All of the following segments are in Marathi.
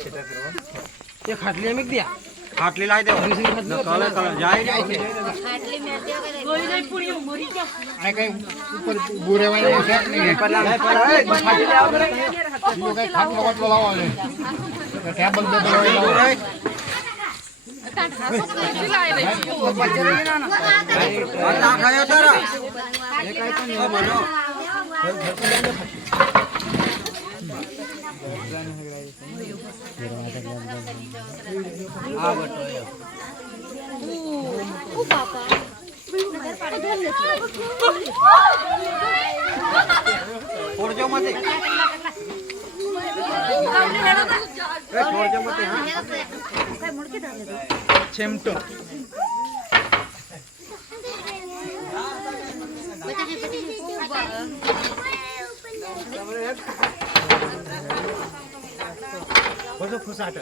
ये खाटली में दिया खाटली लाई दे काले काले जाए खाटली में दे गोली नहीं पूरी मरी क्या आई कहीं ऊपर बुरे वाले सेट नहीं है पहला खाटली ले आओ रे लोग खाट लोग लाओ वाले टेबल पे लाओ ना खायो तारा ये काय तो नहीं बनो आ बटो ओ पापा छोड़ जाओ मत छोड़ जाओ मत हां काय मुड़ के डाल दे चिमटो बसो फुसाट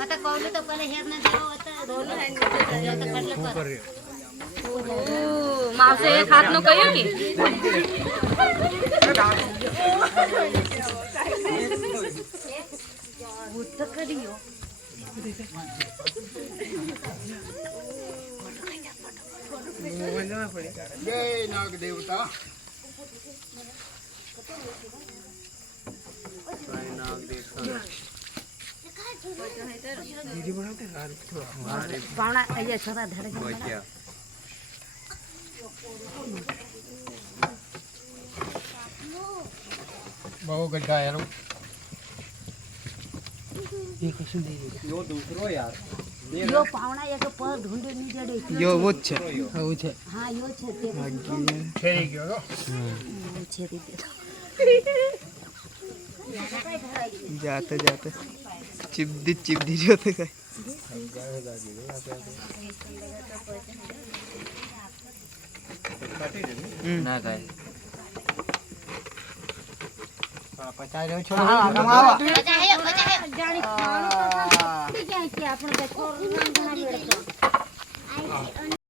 आता कौले तो पहले हेर ना देव होता दोनों है तो खटले पर ओ मावसे एक हाथ नो कहियो की भूत करियो जय नाग देवता दीदी बनाते पावना ये छोटा धड़क बहु गड्ढा यार ये कશું दे यो दूसरो यार यो पावना एक पर ढूंढे नहीं जड़े यो वो છે આવું છે हां यो छे ते ફેરી ગયો छे दे जाते जाते चिपदी होते काय ना काय પચાઈ રહ્યો છો હા કમાવા બચાય જાણી ખાણું તો કે આપણે કે છોર